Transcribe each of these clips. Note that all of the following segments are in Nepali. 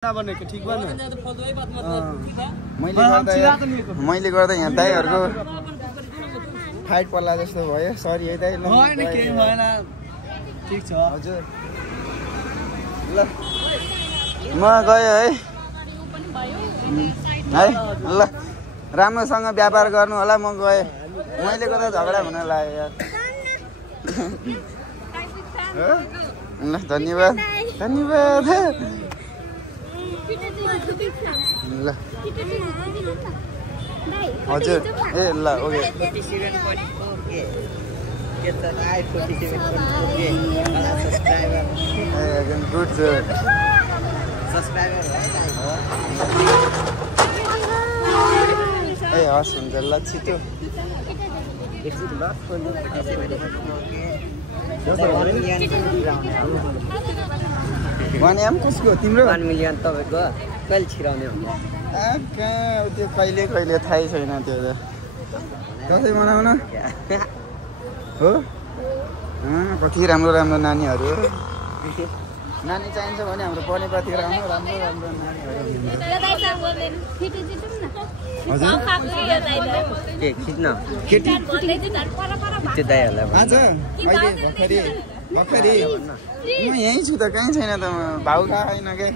बनेको ठीक बन्यो मैले गर्दा यहाँ दाइहरुको फाइट पर्ला जस्तो भयो सरी है दाइ हैन केही भएन ठीक छ हजुर ल म गयो है ल राम्रोसँग व्यापार गर्नु होला म गए मैले गर्दा झगडा हुन लाग्यो यार ल धन्यवाद धन्यवाद ल हजुर ए ल ओके गुड ए हस् हुन्छ ल छिटो वान एम कसको तिम्रो 1 मिलियन तपाईको कहिले छिराउने हुन्छ कहाँ त्यो कहिले कहिले थाहै छैन त्यो त दसैँ मनाउन हो कति राम्रो राम्रो नानीहरू नानी चाहिन्छ भने हाम्रो पढ्नेपाति राम्रो राम्रो राम्रो नानीहरू खिच्न केटी त्यो दाइहरुलाई आज अहिले भर्खरै म यहीँ छु त कहीँ छैन त भाउ खाएन के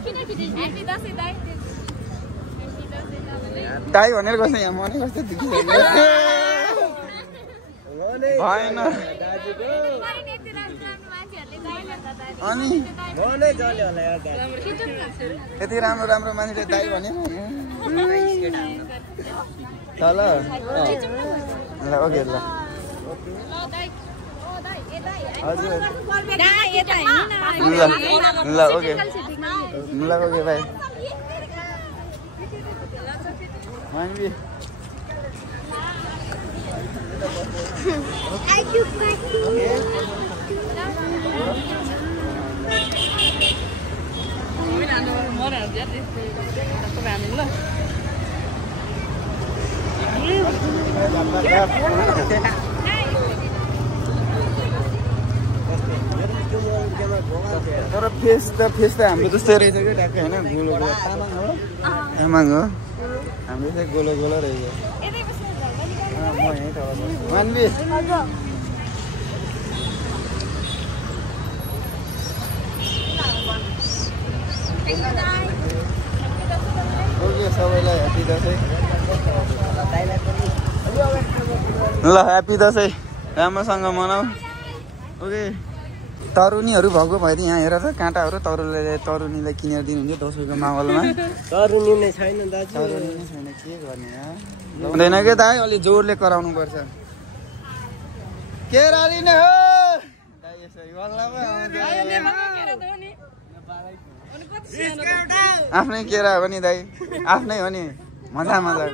दाइ भनेर कस्तो यहाँ मनै कस्तो दुखिरहेको भएन अनि यति राम्रो राम्रो मान्छेले दाइ भनेर ल ल ओके ल हजुर ल ओके ल ओके भाइ मानवी तर फेस त हाम्रो जस्तै रहेछ कि ट्याक्कै होइन गोलो गोलो तामाङ हो हाम्रो चाहिँ गोलो गोलो रहेछ म यहीँ त मानवी ओके सबैलाई ह्याप्पी दसैँ ल ह्याप्पी दसैँ राम्रोसँग मनाऊ ओके तरुनीहरू भएको भए यहाँ हेर त काँटाहरू तरुनीलाई किनेर दिनुहुन्छ दसैँको माहौलमा तरुनी नै छैन दाजु तरुनी नै छैन के गर्ने हुँदैन के दाइ अलि जोडले कराउनु पर्छ केराली नै हो दाइ यसरी वल्ला पो आफ्नै केरा हो नि दाइ आफ्नै हो नि मजा मजा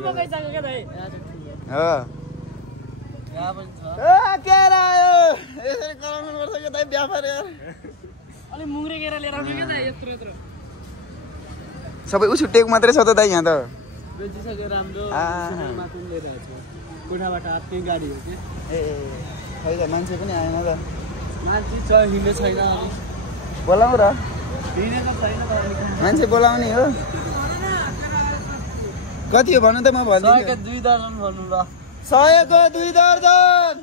हो केरा यसरी कराउनु पर्छ के दाइ व्यापार यार अलि मुङ्रे केरा लिएर आउनु के दाइ यत्रो यत्रो सबै उसु टेक मात्रै छ त दाइ यहाँ त बेचिसक्यो राम्रो माथि लिएर आएको छु कोठाबाट आत्कै गाडी हो के ए खै त मान्छे पनि आएन त मान्छे छ हिँड्ने छैन बोलाऊ र हिँड्ने त छैन मान्छे बोलाउने हो कति हो भन्नु त म भन्दिनँ 2 दर्जन भन्नु ल 100 को 2 दर्जन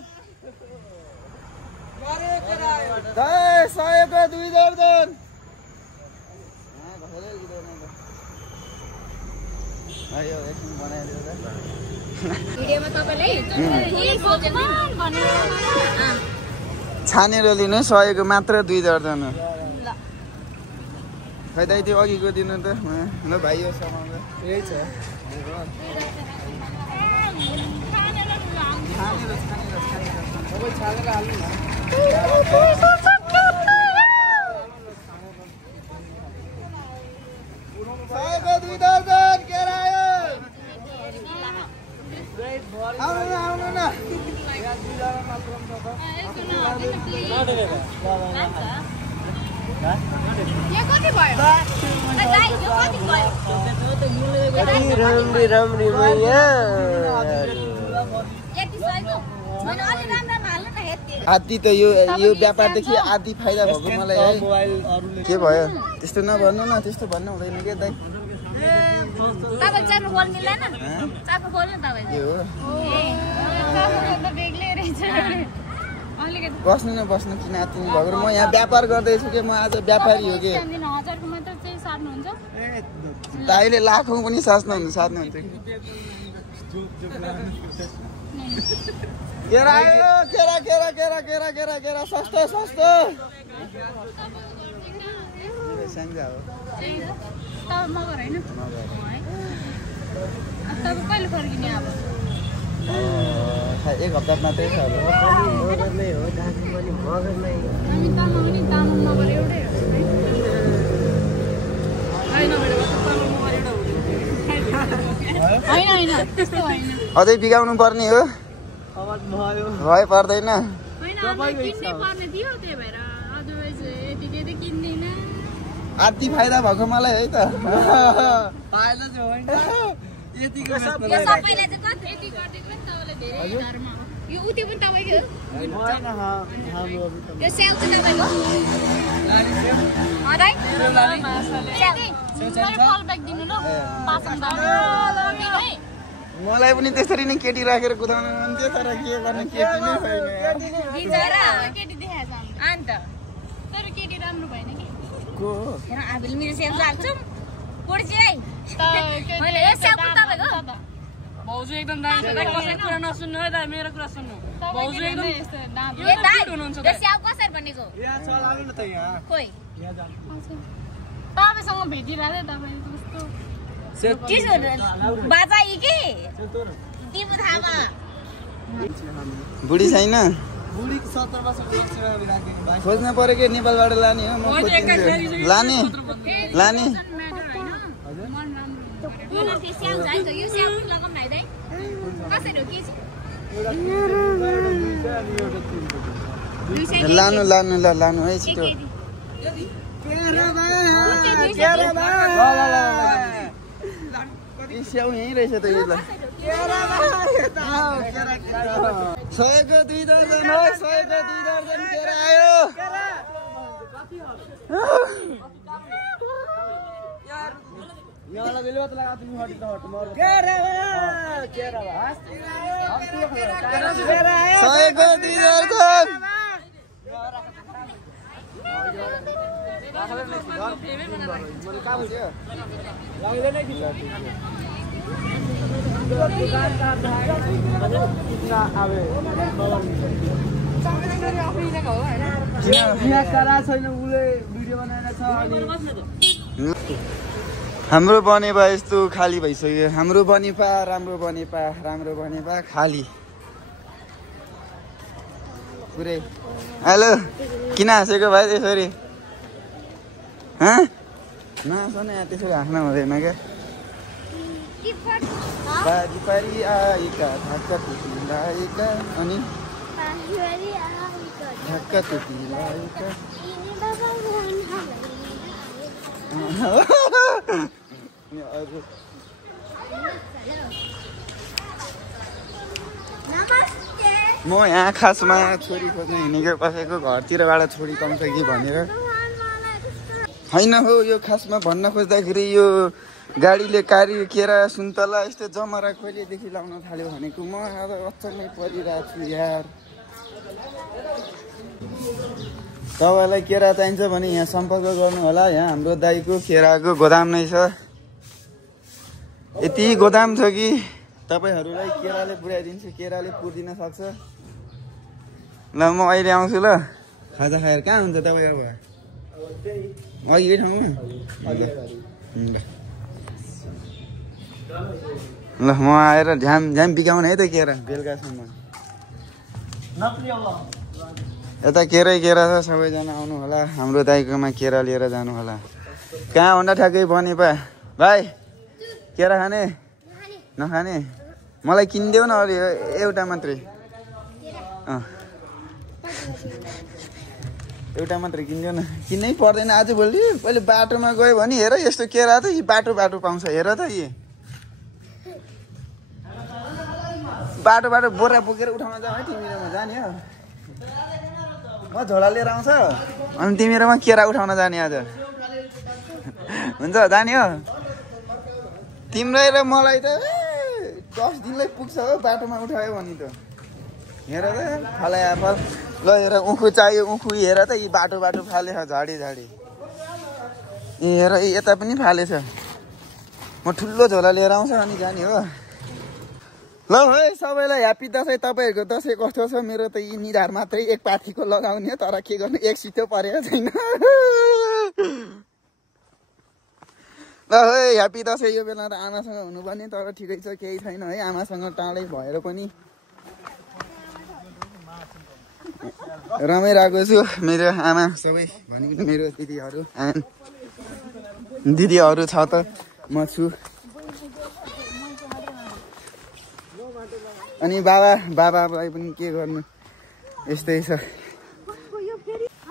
100 को 2 दर्जन आयो एकछिन बनाइदियो त भिडियोमा तपाईलाई छानेर लिनु 100 को मात्र 2 दर्जन हो खै दाइ त्यो अघिको दिनु त ल भाइ यो सामान यही छ सबै छानेर हाल्नु न आउनु न राम्री राम्री मैया यति सयको मैले अलि राम्रो हाल्नु न हेत्ती आदि त यो व्यापारदेखि आदि फाइदा भएको मलाई है। के भयो त्यस्तो नभन्नु न, त्यस्तो भन्नु हुँदैन के दाइ। तपाईँ चाको खोल मिल्दैन? चाको खोल्नु तपाईँ। के हो चाको त बेग्लै रहेछ। अलिकति बस्नु न बस्नु किन आत्तिनु भएको? म यहाँ व्यापार गर्दैछु कि म आज व्यापारी हो कि। 1000 को मात्र चाहिँ सार्नुहुन्छ? दाइले लाखौँ पनि सार्नुहुन्छ। केरा आयो, केरा सस्तो स्याङ्जा हो। तपाईँ मगर होइन? तपाईँ कहिले फर्किने अब? एक हप्ता मात्रै छ अब। मगर नै हो, दाजु पनि मगर नै हो। हामी तामाङ पनि तामाङ मगर एउटै हो होइन त्यस्तो होइन। अझै बिगाउनु पर्ने हो? भयो पर्दैन। होइन किन्नै पर्ने थियो, त्यही भएर अदरवाइज यति किन्दैन। आदि फाइदा भएको मलाई है त। यो सबैलाई चाहिँ कति यति गरिदिएको पनि तपाईँलाई धेरै धर्म हो। यो उति पनि तपाईँको यो सेल चाहिँ तपाईँको फल ब्याग दिनु ल पासङ है। मलाई पनि त्यसरी नै केटी राखेर कुदाउनु मन थियो, तर के गर्ने केटी नै छैन। केटी देखाएछ अन्त, तर केटी राम्रो भएन कि को हामीले मेरो सेल हाल्छौँ पोड्छ है। मैले यो सेल तपाईँको भाउजू एकदम दामी छ। कसैको कुरा नसुन्नु है, मेरो कुरा सुन्नु। भाउजू एकदम यो स्याउ कसरी भनेको खोइ तपाईँसँग भेटिरहेको तपाईँ कस्तो बाजा कि दिबु थामा बुढी छैन? खोज्न पर्यो कि नेपालबाट लाने हो? म खोजिदिन्छु। लाने लानु है छिटो। स्याउ यहीँ रहेछ त यो। सयको 2 दर्जन हो, 100को 2 दर्जन केरा आयो। हाम्रो बनेपा यस्तो खाली भइसक्यो। हाम्रो बनेपा राम्रो बनेपा खाली पुरै। हेलो किन हाँसेको भाइ त्यसरी? नहाँसन यहाँ, त्यसरी हाँस्न हुँदैन क्या। पारी आएका ढाक्का टुपी लाएका अनि ढाक्का टुपी लाएका। म यहाँ खासमा छोरी खोज्न हिँडेको, कसैको घरतिरबाट छोरी पाउँछ कि भनेर होइन हो। यो खासमा भन्न खोज्दाखेरि यो गाडीले केरा सुन्तला यस्तो जमरा कहिलेदेखि लाउन थाल्यो भनेको म अब अचम्मै परिरहेको छु यार। तपाईँलाई केरा चाहिन्छ भने यहाँ सम्पर्क गर्नु होला। यहाँ हाम्रो दाइको केराको गोदाम नै छ। यति गोदाम छ कि तपाईँहरूलाई केराले पुर्याइदिन्छु, केराले पुर्दिन सक्छ। ल म अहिले आउँछु ल। खाजा खाएर कहाँ हुन्छ तपाईँ अब? अघिकै ठाउँमा ल म आएर झ्याम बिगाउने है त केरा बेलुकासम्म। यता केरा छ, सबैजना आउनु होला। हाम्रो दाइकोमा केरा लिएर जानु होला। कहाँ हुँदा ठ्याक्कै बनेपा भाइ? केरा खाने नखाने? मलाई किनिदेऊ न अरू एउटा मात्रै। एउटा मात्रै किनिदेऊ न। किन्नै पर्दैन आजभोलि। पहिले बाटोमा गयो भने हेर यस्तो केरा त बाटो पाउँछ। हेर त यी बाटो बोरा बोकेर उठाउन जाऊ है। तिमी र म जाने हो। म झोला लिएर आउँछ अनि तिमीहरूमा केरा उठाउन जाने आज हुन्छ जाने हो तिम्रो र मलाई त 10 दिनलाई पुग्छ हो बाटोमा उठायो भने त हेर त फलाया फल ल हेर उखु चाहियो उखु हेर त यी बाटो फालेछ झाडी हेर यता पनि फालेछ म ठुलो झोला लिएर आउँछ अनि जाने हो ल है सबैलाई ह्यापी दसैँ तपाईँहरूको दसैँ कस्तो छ मेरो त यी निधार मात्रै एक पाथीको लगाउने तर के गर्नु एक सितो परेको छैन ल है ह्यापी दसैँ यो बेला त आमासँग हुनुपर्ने तर ठिकै छ केही छैन है आमासँग टाढै भएर पनि रमाइरहेको छु मेरो आमा सबै भनेको मेरो दिदीहरू छ त म छु अनि बाबालाई पनि के गर्नु यस्तै छ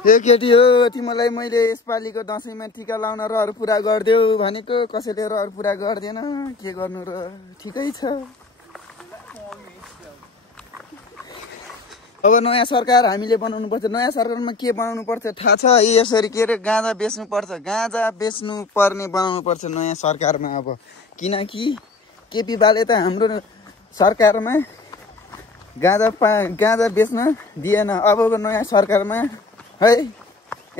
ए केटी हो तिमीलाई मैले यसपालिको दसैँमा टिका लाउन रहर पुरा गरिदेऊ भनेको कसैले रहर पुरा गर्दैन के गर्नु र ठिकै छ अब नयाँ सरकार हामीले बनाउनु पर्छ नयाँ सरकारमा के बनाउनु पर्छ थाहा छ यसरी के अरे गाँजा बेच्नु पर्ने बनाउनु पर्छ नयाँ सरकारमा अब किनकि केपी बाले त हाम्रो सरकारमा गाँजा बेच्न दिएन अबको नयाँ सरकारमा है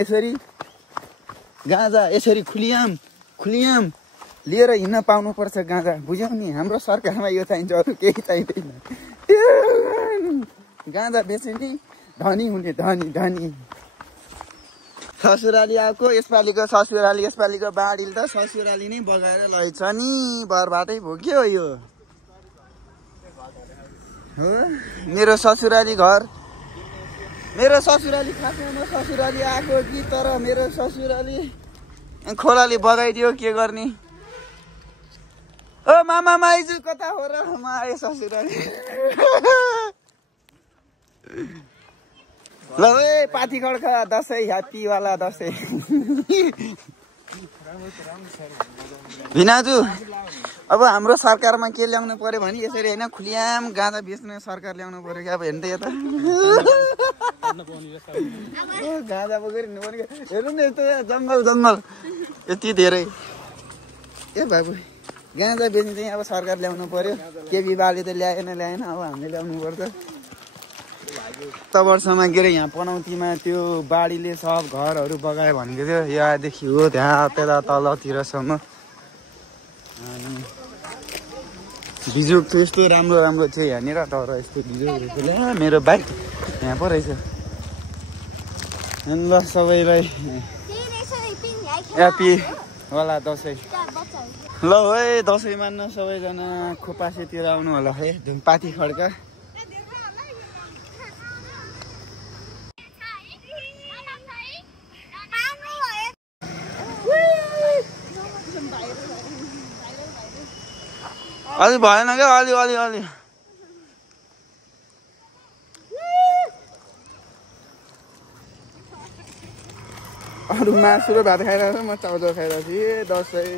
यसरी गाँजा यसरी खुलियाम लिएर हिँड्न पाउनुपर्छ गाँजा बुझ्यौ नि हाम्रो सरकारमा यो चाहिन्छ अरू केही चाहिँदैन गाँजा बेच्ने नि धनी हुने धनी ससुराली आएको यसपालिको बाढीले त ससुराली नै बगाएर लैछ नि बर्बादै भोग्यो यो हो मेरो ससुराली खासमा म ससुराली आएको कि तर मेरो ससुराली खोलाले बगाइदियो के गर्ने ओ मामा माइजू कता हो र म आएँ ससुराली ल ए पाथी खड्का दसैँ ह्याप्पी वाला दसैँ भिनाजु अब हाम्रो सरकारमा के ल्याउनु पर्यो भने यसरी होइन खुलियाम गाँजा बेच्ने सरकार ल्याउनु पर्यो कि अब हेर्नु त यता गाँजा बोकेर हिँड्नु पर्यो हेर्नु नि यस्तो जङ्गल यति धेरै ए बाबु गाँजा बेच्ने चाहिँ अब सरकार ल्याउनु पर्यो केपी बाले त ल्याएन अब हामीले ल्याउनु पर्छ वर्षमा के अरे यहाँ पनौतीमा त्यो बाढीले सब घरहरू बगायो भनेको थियो यहाँदेखि हो त्यहाँ त्यता तलतिरसम्म अनि बिजोग थियो यस्तो राम्रो थियो यहाँनिर तर यस्तो बिजोग मेरो बाइक यहाँ पो रहेछ ल सबैलाई ह्याप्पी वाला दसैँ ल है दसैँ मान्न सबैजना खोपासेतिर आउनु होला है पाथी खड्का अलि भएन क्या अलि अरू मासु र भात खाइरहेको म चाउचाउ खाइरहेको थिएँ दसैँ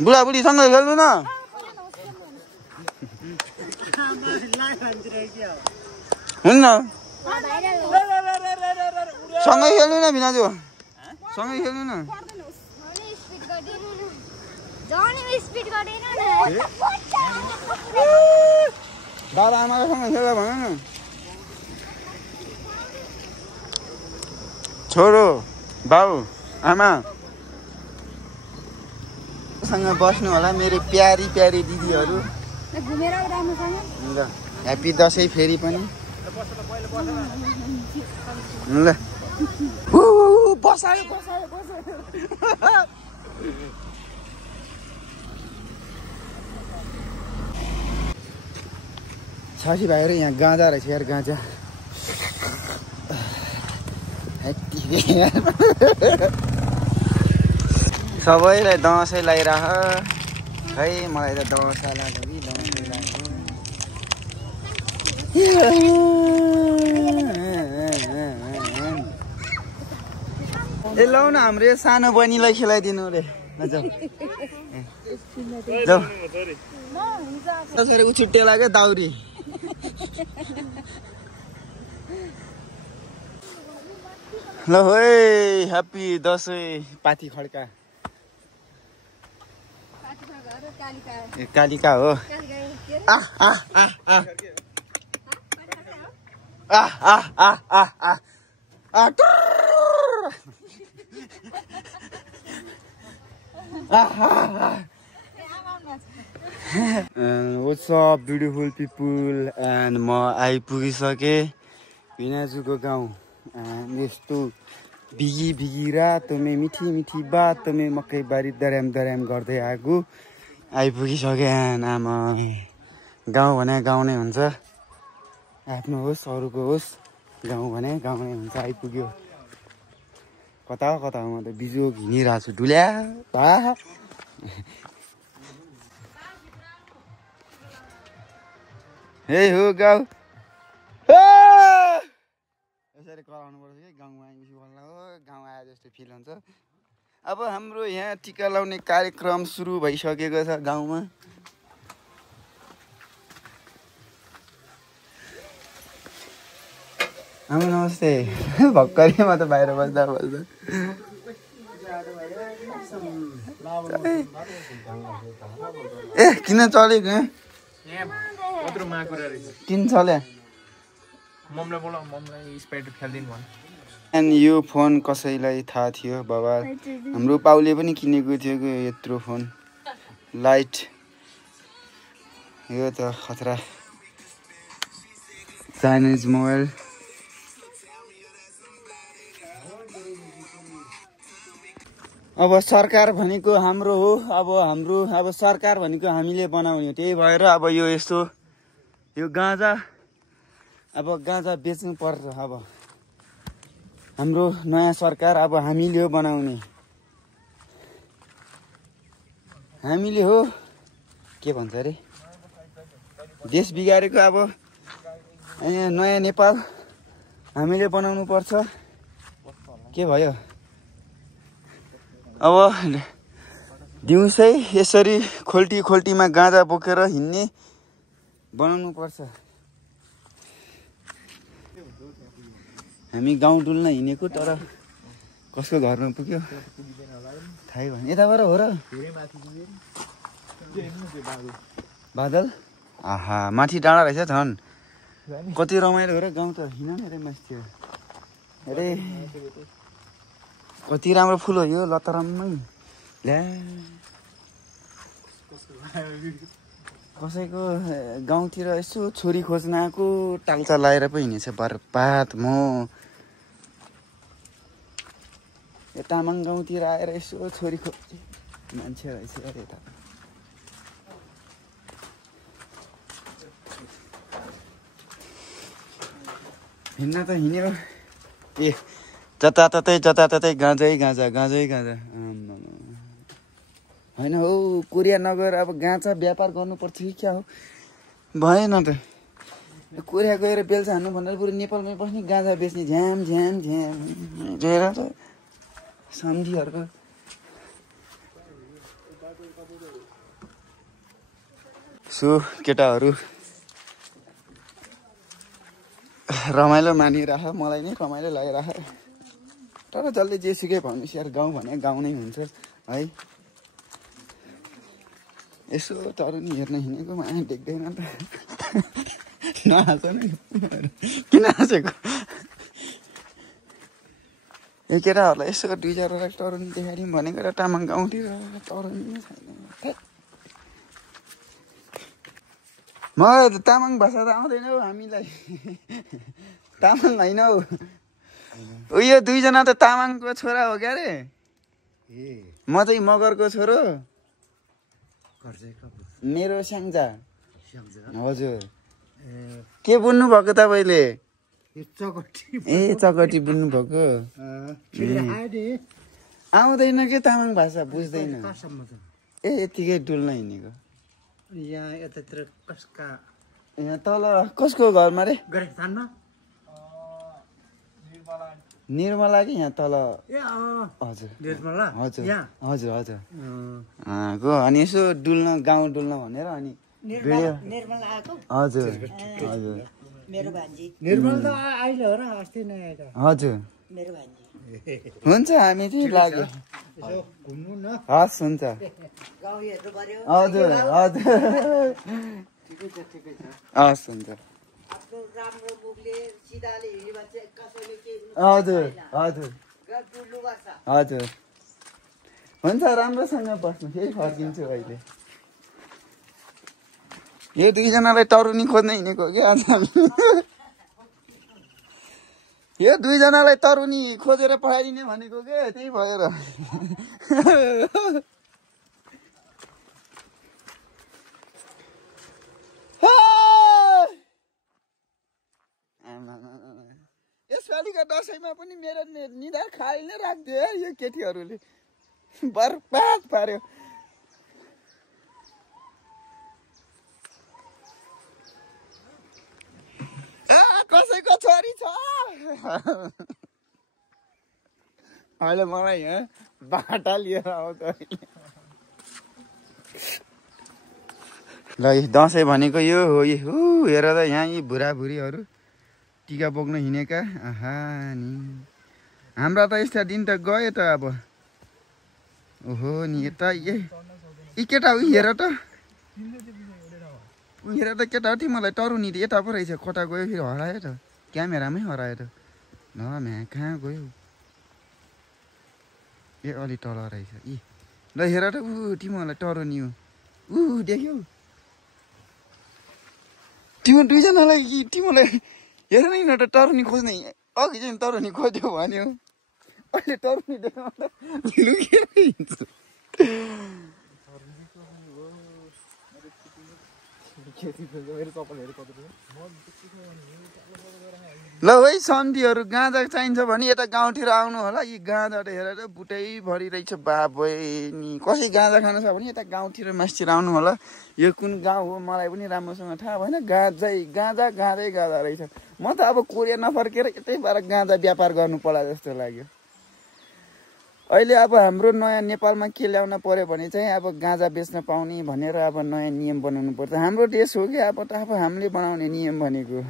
बुढाबुढीसँग खेल्नु न हुन्न सँगै खेल्नु न भिनाजु सँगै खेल्नु न बाबा आमासँग खेल भन न छोरो बाउ आमा सँग बस्नु होला मेरो प्यारी दिदीहरू ल ह्याप्पी दसैँ फेरि पनि ल बसायो साथी भाइहरू यहाँ गाँजा रहेछ यार गाँजा सबैलाई दसैँ लगाइरह है मलाई त दसैँ लाग्यो कि दसैँ लाग्यो ए लौ न हाम्रो सानो बहिनीलाई खेलाइदिनु रे जाऊ छुट्टिया लाग्यो दाउरी ल है ह्याप्पी दसैँ पाथी खड्का कालिका हो What's up beautiful people and म आइपुगिसकेँ भिनाजुको गाउँ यस्तो भिगी भिगी रातोमे मिठी मिठी बातोमे मकै बारी दर्याम दर्याम गर्दै आगो आइपुगिसकेँ आमा गाउँ भने गाउँ नै हुन्छ आफ्नो होस् अरूको होस् गाउँ भने गाउँ नै हुन्छ आइपुग्यो कता कता म त बिजोग हिँडिरहेको छु डुल्या भा हे हो गाउँ यसरी कराउनु पर्छ कि गाउँमा आएपछि बल्ल हो गाउँ आए जस्तो फिल हुन्छ अब हाम्रो यहाँ टिका लाउने कार्यक्रम सुरु भइसकेको छ गाउँमा आमा नमस्ते भर्खरै म त बाहिर बस्दा बस्दा ए किन चलेको किन चल्या एन्ड यो फोन कसैलाई थाहा थियो बाबा हाम्रो पाउले पनि किनेको थियो कि यत्रो फोन लाइट यो त खतरा चाइनिज मोबाइल अब सरकार भनेको हाम्रो हो अब सरकार भनेको हामीले बनाउने हो त्यही भएर अब यो यस्तो यो गाँजा अब गाँजा बेच्नु पर्छ अब हाम्रो नयाँ सरकार अब हामीले हो बनाउने हामीले हो के भन्छ अरे देश बिगारेको अब नयाँ नेपाल हामीले बनाउनु पर्छ के भयो अब दिउँसै यसरी खोल्टी खोल्टीमा गाँजा बोकेर हिँड्ने बनाउनु पर्छ हामी गाउँ डुल्न हिँडेको तर कसको घरमा पुग्यो थाहै भएन यताबाट हो र बादल आहा माथि डाँडा रहेछ झन् कति रमाइलो हो र गाउँ त हिँड न रे माथि थियो अरे कति राम्रो फुल हो यो लतरम्मै ल्या कसैको गाउँतिर यसो छोरी खोज्न आएको टाल्चा लाएर पो हिँडेछ बर्बाद म यो तामाङ गाउँतिर आएर यसो छोरी खोज्ने मान्छे रहेछ अरे यता हिँड्न त हिँड्यो ए जताततै गाँजै गाँजा होइन हौ कोरिया नगएर अब गाँजा व्यापार गर्नुपर्छ कि क्या हो भएन त कोरिया गएर बेल्चा हान्नु भनेर बरु नेपालमै बस्ने गाँजा बेच्ने झ्याम झ्याम झ्याम झेर त सम्झीहरूको सो केटाहरू रमाइलो मानिरह मलाई नै रमाइलो लागिरह तर जसले जेसुकै भन्नुहोस् यार गाउँ भने गाउँ नै हुन्छ है यसो तरुनी हेर्न हिँडेको माया देख्दैन त नहाँस नै किन हाँसेको ए केटाहरूलाई यसो दुई चारवटा तरुनी देखाइदिउँ भनेको र तामाङ गाउँतिर तरुनी नै छैन मलाई त तामाङ भाषा त आउँदैन हौ हामीलाई तामाङ होइन हौ उयो दुईजना त तामाङको छोरा हो क्या रे म चाहिँ मगरको छोरो मेरो स्याङ्जा हजुर के बुन्नु भएको तपाईँले ए चकटी बुन्नु भएको आउँदैन के तामाङ भाषा बुझ्दैन ए यतिकै डुल्न हिँडेको यहाँ यतातिर कसका यहाँ तल कसको घरमा रे निर्मला कि यहाँ तल हजुर हजुर हजुर हजुर हजुर अनि यसो डुल्न गाउँ डुल्न भनेर अनि निर्मल आएको हजुर हजुर मेरो भान्जी निर्मल त अहिले हो र अस्ति नै आएको हजुर मेरो भान्जी हुन्छ हामी चाहिँ लाग्यो घुम्नु न हस् हुन्छ गाउँ हेर्नु पर्यो हजुर हजुर हस् हुन्छ आफ्नो राम्रो मुखले सिधाले हिँड्यो भने चाहिँ कसैले के हजुर हजुर डुल्नु पर्छ हजुर हुन्छ राम्रोसँग बस्नु फेरि फर्किन्छु अहिले यो दुईजनालाई तरुनी खोज्न हिँडेको कि आज हामी यो दुईजनालाई तरुनी खोजेर पठाइदिने भनेको के त्यही भएर यसपालिको दसैँमा पनि मेरो निधार खाली नै राख्दियो है यो केटीहरूले बर्बाद पार्यो कसैको छोरी छ अहिले मलाई यहाँ बाटा लिएर आउँछ ल दसैँ भनेको यो हो हेर त यहाँ यी बुढाबुढीहरू टिका बोक्न हिँडेका आहा नि हाम्रा त यस्ता दिन त गयो त अब ओहो नि यता यी केटा उ हेर त उ हेर त केटा तिमीलाई तरुनी यता पो रहेछ कता गयो फेरि हरायो त क्यामेरामै हरायो त ल म्या कहाँ गयो ए अलि तल रहेछ यी ल हेर त ऊ तिमीहरूलाई तरुनी हो ऊ देख्यौ तिम्रो दुईजनालाई तिमीलाई हेर न यिनीहरू त तरुनी खोज्ने अघि चाहिँ तरुनी खोज्यो भन्यो अहिले तरुनी देखाउँदा लुकेर हिँड्छ ल है सन्धीहरू गाँजा चाहिन्छ भने यता गाउँतिर आउनु होला यी गाँजा त हेरेर बुटैभरि रहेछ बाबै नि कसै गाँजा खानु छ भने यता गाउँतिर मासतिर आउनु होला यो कुन गाउँ हो मलाई पनि राम्रोसँग थाहा भएन गाँजा रहेछ म त अब कोरिया नफर्केर यतैबाट गाँजा व्यापार गर्नु पर्ला जस्तो लाग्यो अहिले अब हाम्रो नयाँ नेपालमा के ल्याउन पर्यो भने चाहिँ अब गाँजा बेच्न पाउने भनेर अब नयाँ नियम बनाउनु पर्छ हाम्रो देश हो कि अब त अब हामीले बनाउने नियम भनेको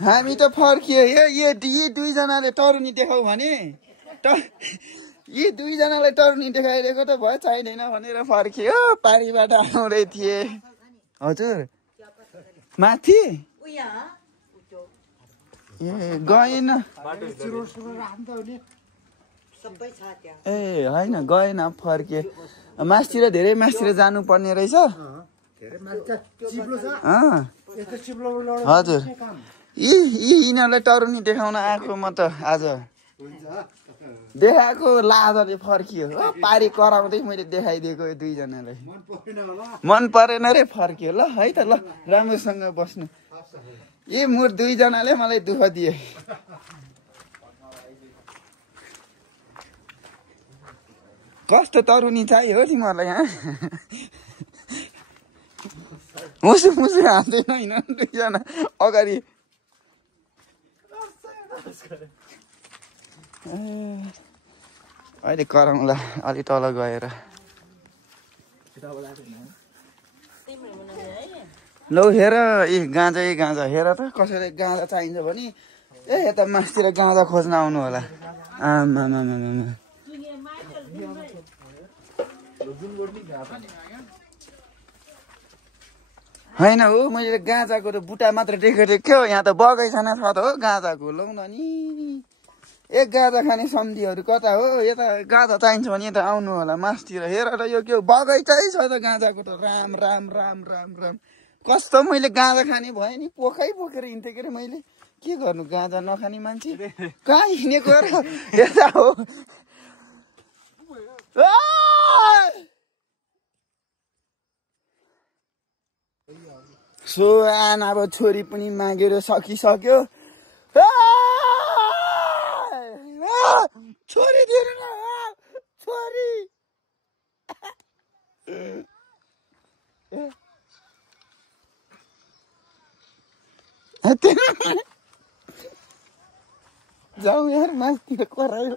हामी त फर्कियो यी दुईजनाले तरुनी देखाउ भने यी दुईजनालाई तरुनी देखाइदिएको त भयो चाहिँदैन भनेर फर्कियो पारीबाट आउँदै थिए हजुर माथि ए गएन ए होइन गएन फर्के मासतिर धेरै मासतिर जानुपर्ने रहेछ हजुर यिनीहरूलाई तरुनी देखाउन आएको म त आज देखाएको लाजले फर्कियो हो पारी कराउँदै मैले देखाइदिएको यो दुईजनालाई मन परेन रे फर्कियो ल है त ल राम्रोसँग बस्नु ए मुर दुईजनाले मलाई दुःख दिए कस्तो तरुनी चाहियो हो तिमीहरूलाई यहाँ मुसु हाँस्दैन होइन दुईजना अगाडि अहिले कराउँला अलि तल गएर लौ हेर गाँजा हेर त कसैले गाँजा चाहिन्छ भने ए यता मासतिर गाँजा खोज्न आउनु होला आमा होइन हो मैले गाँजाको त बुट्टा मात्र देखेको थियो यहाँ त बगैँचा नै छ त हो गाँजाको लौ न नि एक गाँजा खाने सम्झीहरू कता हो यता गाँजा चाहिन्छ भने यता आउनु होला मासतिर हेर त यो के हो बगैँचै छ त गाँजाको त राम राम राम राम राम कस्तो मैले गाँजा खाने भयो नि पोखै बोकेर हिँड्थेँ के अरे मैले के गर्नु गाँजा नखाने मान्छे कहाँ हिँडेको र यता हो सो आना अब छोरी पनि मागेर सकिसक्यो छोरी दिनु न छोरी जाऊ यार मासतिर करायो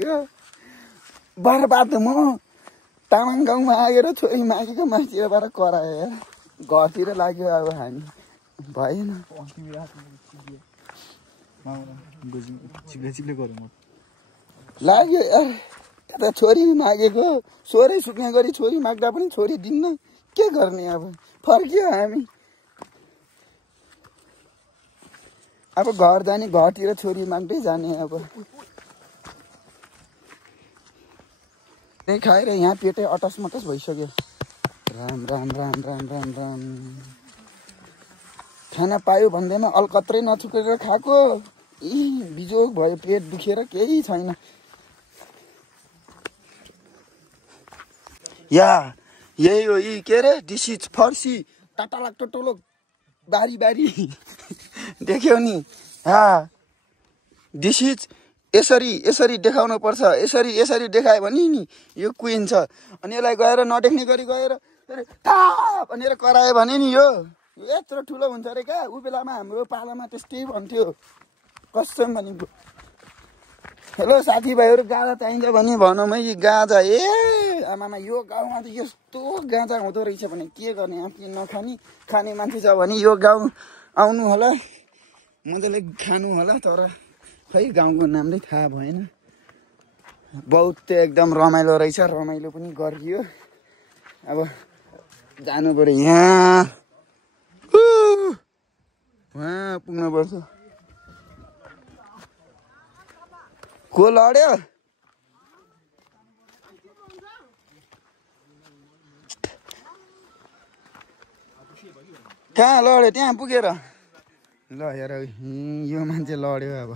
त्यो बर्बाद म तामाङ गाउँमा आएर छोरी मागेको मान्छेबाट करायो घरतिर लाग्यो अब हामी भएन लाग्यो यार त्यता छोरी मागेको सोरै सुत्ने गरी छोरी माग्दा पनि छोरी दिन्न के गर्ने अब फर्कियो हामी अब घर जाने घरतिर छोरी माग्दै जाने अब त्यही खाएर यहाँ पेटै अटस मटस भइसक्यो राम राम राम राम राम राम खाना पायो भन्दैमा अलकत्रै नछुकेर खाएको बिजोग भयो पेट दुखेर केही छैन या यही हो यी के अरे डिसिज फर्सी टाटालाक टोटोलो बारी बारी देख्यौ नि डिसिज यसरी यसरी देखाउनु पर्छ यसरी यसरी देखायो भने नि यो क्विन छ अनि यसलाई गएर नदेख्ने गरी गएर भनेर करायो भने नि यो यत्रो ठुलो हुन्छ अरे क्या ऊ बेलामा हाम्रो पालामा त्यस्तै भन्थ्यो कसम भनेको हेलो साथीभाइहरू गाँजा चाहिन्छ भने भनौँ है गाँजा आमामा यो गाउँमा त यस्तो गाँजा हुँदो रहेछ भने के गर्ने आफूले नखाने खाने मान्छे छ भने यो गाउँ आउनु होला मजाले खानु होला तर खै गाउँको नाम चाहिँ थाहा भएन बहुत एकदम रमाइलो रहेछ रमाइलो पनि गरियो अब जानु पर्यो यहाँ उहाँ पुग्नुपर्छ को लड्यो कहाँ लड्यो त्यहाँ पुगेर ल हेर यो मान्छे लड्यो अब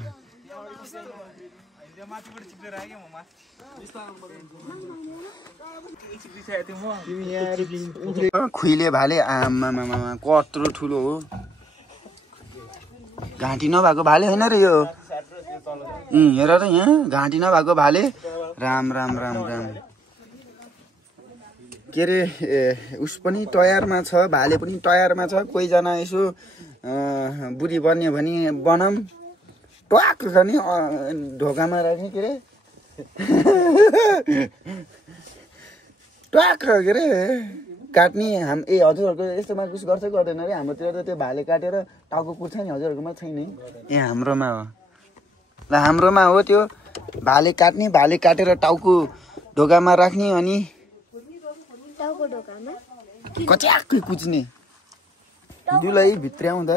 खुइले भाले आमामा कत्रो ठुलो हो घाँटी नभएको भाले होइन र यो हेर त यहाँ घाँटी नभएको भाले राम राम राम राम के अरे उस पनि तयारमा छ भाले पनि तयारमा छ कोहीजना यसो बुढी बन्यो भने बनाम ट्वाक गर्ने ढोकामा राख्ने के अरे ट्वाक के अरे काट्ने हजुरहरूको यस्तोमा कुछ गर्छ गर्दैन अरे हाम्रोतिर त त्यो भाले काटेर टाउको कुट्छ नि हजुरहरूकोमा छैन ए हाम्रोमा हो ल हाम्रोमा हो त्यो भाले काट्ने भाले काटेर टाउको ढोकामा राख्ने अनि कच्याक्कै कुच्ने दुलै भित्र्याउँदा